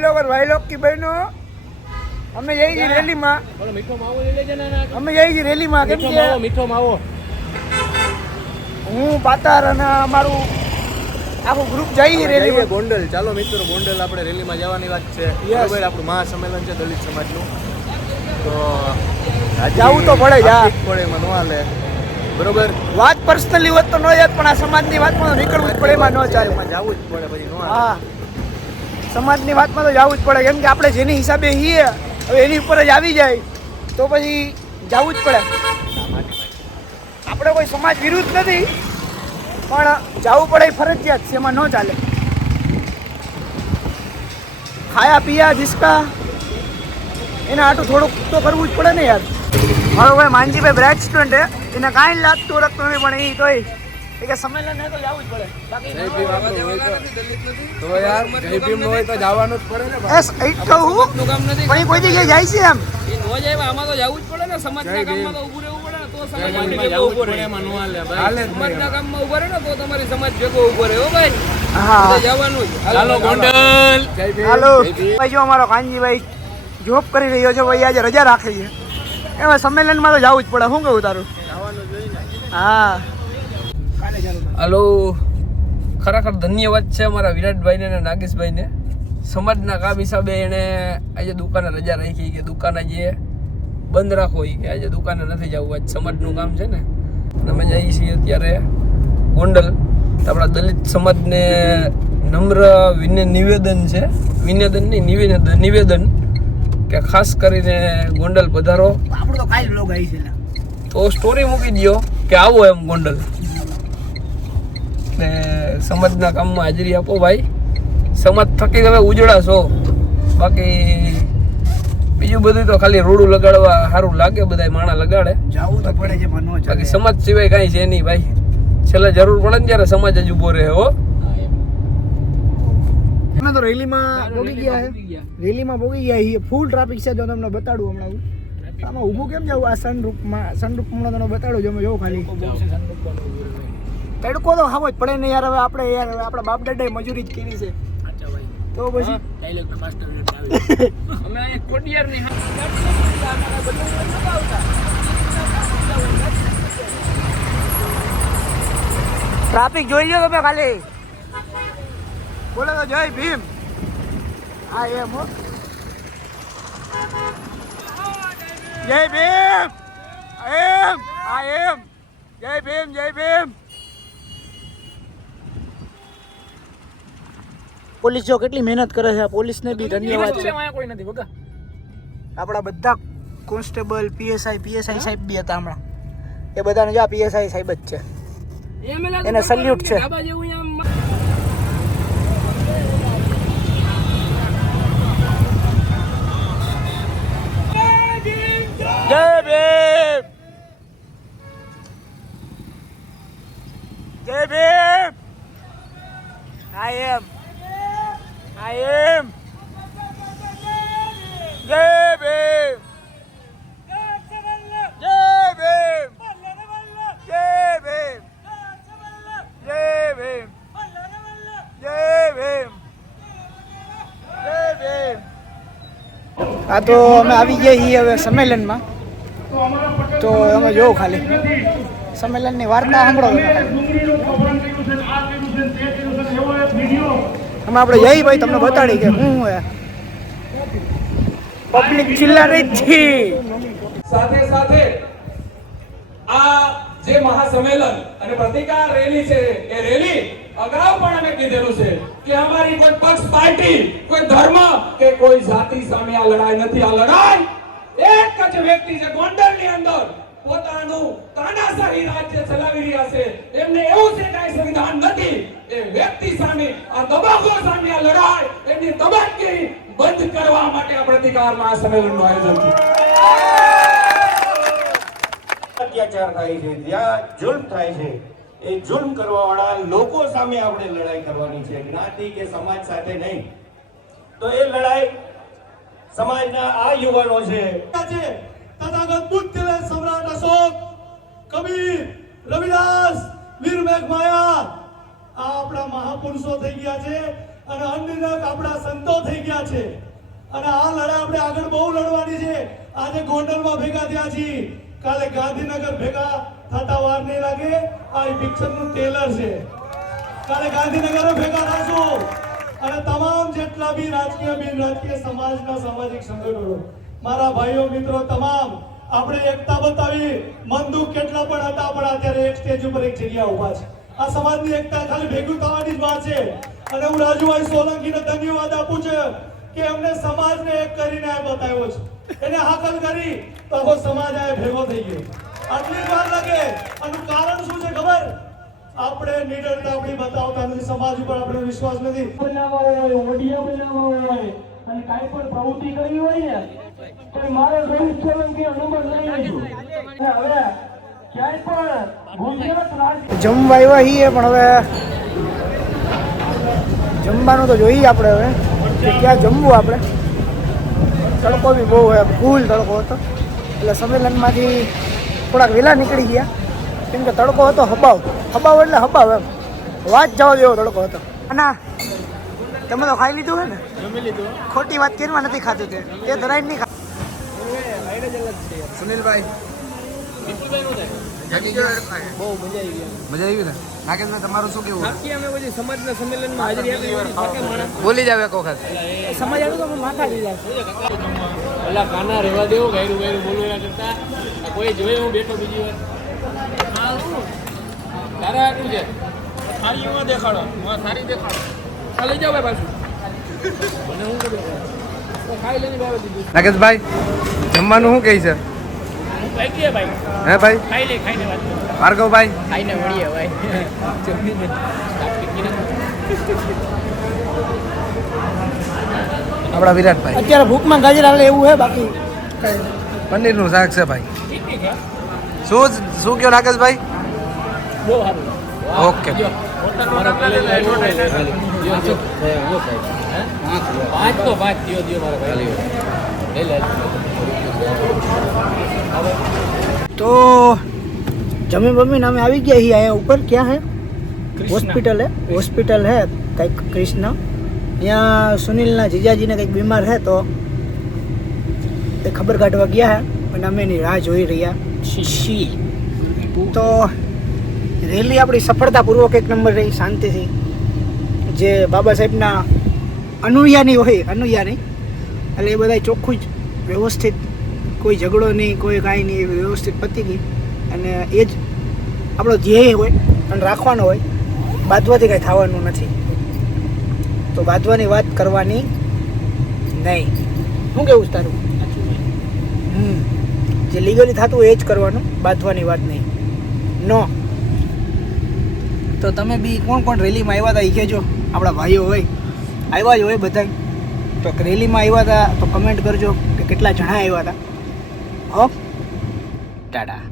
भाई लोग की बहनों અમે જઈ છીએ રેલીમાં મીઠો માવો લઈ લેજે ને અમે જઈ છીએ રેલીમાં કેમ કે મીઠો માવો હું પાતાર અને અમારું આખું ગ્રુપ જઈ છીએ રેલીમાં ગોંડલ ચાલો મિત્રો ગોંડલ આપણે રેલીમાં જવાની વાત છે બરાબર આપણું મહાસંમેલન છે દલિત સમાજનું તો જવું તો પડે જ પડે એમાં ન હાલે બરોબર વાત પર્સનલી હોત તો ન યાદ પણ આ સમાજની વાતમાં તો નીકળવું જ પડે એમાં ન ચાલે એમાં જવું જ પડે પછી ન હા સમાજની વાતમાં તો જવું જ પડે કેમ કે આપણે જેની હિસાબે છીએ હવે એની ઉપર જ આવી જાય તો પછી જવું જ પડે આપણે કોઈ સમાજ વિરુદ્ધ નથી પણ જવું પડે એ ફરજિયાત છે એમાં ન ચાલે ખાયા પીયા જીસકા એના હાટું થોડુંક તો કરવું જ પડે ને યાર મારો ભાઈ માનજીભાઈ બ્રાઇટ સ્ટુડન્ટ હે એને કાંઈ લાગતું નથી પણ એ તોય એ કે સંમેલન હે તો જવું જ પડે બાકી તો યાર જય ભીમ હોય તો જવાનું જ પડે ને એસ એ કહું પણ એ કોઈ જગ્યાએ જાય છે એમ એ નો જાય આમાં તો જવું જ પડે ને સમાજના કામમાં તો ઊભું રહેવું પડે ને તો સમાજ ભેગો ઊભો રહે એમાં ન હાલે સમાજના કામમાં ઊભો રહે ને તો તમારી સમાજ ભેગો ઊભો રહે હો ભાઈ હા જવાનું જ હાલો ગોંડલ જય ભીમ હાલો ભાઈ જો અમારો કાનજીભાઈ જોબ કરી રહ્યો છે ભાઈ આજે રજા રાખી છે એમાં સંમેલનમાં તો જવું જ પડે શું કહું તારું હા હાલો ખરેખર ધન્યવાદ છે અમારા વિરાટભાઈને અને નાગેશભાઈને સમાજના કામ હિસાબે એણે આજે દુકાને રજા રાખી કે દુકાન આજે બંધ રાખો કે આજે દુકાને નથી જવું આજ સમાજનું કામ છે ને અને અમે જઈએ છીએ અત્યારે ગોંડલ આપણા દલિત સમાજને નમ્ર નિવેદન છે નિવેદન કે ખાસ કરીને ગોંડલ પધારો આપણું તો કાલ બ્લોગ આવી છે તો સ્ટોરી મૂકી દો કે આવો એમ ગોંડલ ને સમાજના કામમાં હાજરી આપો ભાઈ સમાજ થકી તમે ઉજળા છો બાકી બીજું બધું તો ખાલી રોડું લગાડવા સારું લાગે બધા માણા લગાડે જવું તો પડે છે મનો બાકી સમાજ સિવાય કાંઈ છે નહીં ભાઈ છેલ્લે જરૂર પડે ને ત્યારે સમાજ જ ઊભો રહે હો અમે તો રેલીમાં પોગી ગયા રેલીમાં પોગી ગયા છીએ ફૂલ ટ્રાફિક છે જો તમને બતાડું હમણાં આમાં ઊભું કેમ જવું આ સનરૂફમાં હમણાં તમને બતાડું જો જો ખાલી તડકો તો ખાવો જ પડે ને યાર હવે આપણે આપણા બાપ દાદાએ મજૂરી જ કરી છે તો પછી ડાયલોગ માસ્ટર અમે અહીંયા કોડિયારની ટ્રાફિક જોઈ લો તમે ખાલી બોલો તો જય ભીમ હા એમ હો જય ભીમ એમ હા એમ જય ભીમ પોલીસ જો કેટલી મહેનત કરે છે પોલીસને બી ધન્યવાદ છે કોઈ નથી બગા આપણા બધા કોન્સ્ટેબલ પીએસઆઈ સાહેબ બી હતા હમણાં એ બધાને જો પીએસઆઈ સાહેબ જ છે એને સલ્યુટ છે જય ભીમ જય ભીમ આઈ એમ જય ભીમ આ તો અમે આવી ગયા છીએ હવે સંમેલનમાં તો અમે જોઉં ખાલી સંમેલનની વાર્તા સાંભળો અમે આપણે જઈ ભાઈ તમને બતાડી કે હું પબ્લિક ચિલ્લા રહી છે સાથે સાથે આ જે મહાસંમેલન અને પ્રતિકાર રેલી છે એ રેલી અગાઉ પણ અમે કીધેલું છે કે અમારી કોઈ પક્ષ પાર્ટી કોઈ ધર્મ કે કોઈ જાતિ સામે આ લડાઈ નથી આ લડાઈ એક જ વ્યક્તિ છે ગોંડલની અંદર પોતાનું તાનાશાહી રાજ્ય ચલાવી રહ્યા છે એમને એવું છે કે સંવિધાન નથી એ વ્યક્તિ સામે આ દબાવો સામે આ લડાઈ એમની દબાણગીરી બંધ કરવા માટે આ પ્રતિકાર મહાસંમેલનનું આયોજન થયું અત્યાચાર થાય છે જ્યાં જુલ્મ થાય છે એ જુલ્મ કરવા વાળા લોકો સામે આપણે લડાઈ કરવાની છે જ્ઞાતિ કે સમાજ સાથે નહીં તો એ લડાઈ સમાજના આ યુવાનો છે તથાગત બુદ્ધ સમ્રાટ અશોક કબીર રવિદાસ વીર મેઘમાયા આ આપણા મહાપુરુષો થઈ ગયા છે અને અનનિર્ણક આપણા સંતો થઈ ગયા છે અને આ લડાઈ આપણે આગળ બહુ લડવાની છે. આજે ગોંડલમાં ભેગા થયા છીએ, કાલે ગાંધીનગર ભેગા થતા વાર નહીં લાગે. આ પિક્ચરનું ટેલર છે. કાલે ગાંધીનગર ભેગા થશું અને તમામ જેટલા બી રાજકીય બિન રાજકીય સમાજના સામાજિક સંગઠનો, મારા ભાઈઓ મિત્રો તમામ આપણે એકતા બતાવી. મન દુઃખ કેટલા પણ હતા પણ અત્યારે એક સ્ટેજ ઉપર એક જગ્યા ઉભા છે. આ સમાજની એકતા ખાલી ભેગું થવાની જ વાત છે. અને હું રાજુભાઈ સોલંકીને ધન્યવાદ આપું છું કે એમને સમાજને એક કરીને આ બતાવ્યો છે. એને હાકલ કરી તો આખો સમાજ આ ભેગો થઈ ગયો. આટલી વાર લાગે. આનું કારણ શું છે ખબર? આપણે નિડરતા આપણી બતાવતા નથી, સમાજ ઉપર આપણો વિશ્વાસ નથી. બનાવવા હોય, ઓડિયા બનાવવા હોય અને કાંઈ પણ પ્રવૃત્તિ કરવી હોય ને તો મારે રોહિત સોલંકી નંબર લઈ લેજો. હવે ક્યાંય પણ ગુજરાત રાજ્ય જમવા આવ્યા છીએ પણ હવે જમવાનું તો જોઈએ આપણે હવે કે ક્યાં જમવું આપણે. તડકો બી બહુ હોય, ફૂલ તડકો હતો એટલે સંમેલનમાંથી થોડાક વહેલા નીકળી ગયા કેમ કે તડકો હતો હબાવ એટલે હબાવ એમ વાત જવા જેવો તડકો હતો. અને તમે તો ખાઈ લીધું હોય ને? જમી લીધું. ખોટી વાત કેરમાં નથી ખાતું તે ધરાઈ નહીં ખા. સુનિલભાઈ બહુ મજા આવી ગઈ. મજા આવી ને? નાગેશભાઈ તમારું શું કેવું? બાકી અમે પછી સમાજના સંમેલનમાં હાજરી આપી. બોલી જાવ એક વખત. સમજ આવ્યું તો અમે માથા દીધા. ઓલા કાના રહેવા દેવો, ગાયરું ગાયરું બોલવા કરતા આ કોઈ જોઈ હું બેઠો બીજી વાર. તારા આટલું છે. થાળીમાં દેખાડો, થાળી દેખાડો. આ લઈ જાવ ભાઈ પાછું. અને હું કરું તો ખાઈ લઈને બાબા દીધું. નાગેશભાઈ જમવાનું શું કહે છે? હું ખાઈ ગયા ભાઈ. હે ભાઈ? ખાઈને વાત કરો. ભાર્ગવભાઈ ખાઈને મળીએ ભાઈ. જમીને આપણા વિરાટભાઈ અત્યારે ભૂખમાં ગાજર હાલે એવું હે, બાકી પનીરનું શાક છે ભાઈ. શું કયો નાગેશભાઈ? બહુ સારું. ઓકે. પાંચ તો પાંચ દિયો મારા ભાઈ. તો જમી બમીને અમે આવી ગયા છીએ અહીંયા ઉપર. ક્યાં હે? હોસ્પિટલ હે કંઈક કૃષ્ણ. અહીંયા સુનિલના જીજાજીને કંઈક બીમાર હે તો એ ખબર કાઢવા ગયા હે અને અમે એની રાહ જોઈ રહ્યા છીએ. તો રેલી આપણી સફળતાપૂર્વક એક નંબર રહી, શાંતિથી. જે બાબા સાહેબના અનુયાની એટલે એ બધા ચોખ્ખું જ વ્યવસ્થિત, કોઈ ઝઘડો નહીં, કોઈ કાંઈ નહીં, એવી વ્યવસ્થિત પતી ગઈ. અને એ જ આપણો ધ્યેય હોય અને રાખવાનો હોય. બાંધવાથી કાંઈ થવાનું નથી, તો બાંધવાની વાત કરવાની નહીં. શું કેવું છે તારું? જે લીગલી થતું એ જ કરવાનું, બાંધવાની વાત નહીં. નો તો તમે બી કોણ કોણ રેલીમાં આવ્યા હતા એ કહેજો. આપણા ભાઈઓ હોય, આવ્યા જ હોય બધા. તો રેલીમાં આવ્યા હતા તો કમેન્ટ કરજો કે કેટલા જણા આવ્યા હતા. હો ટાટા.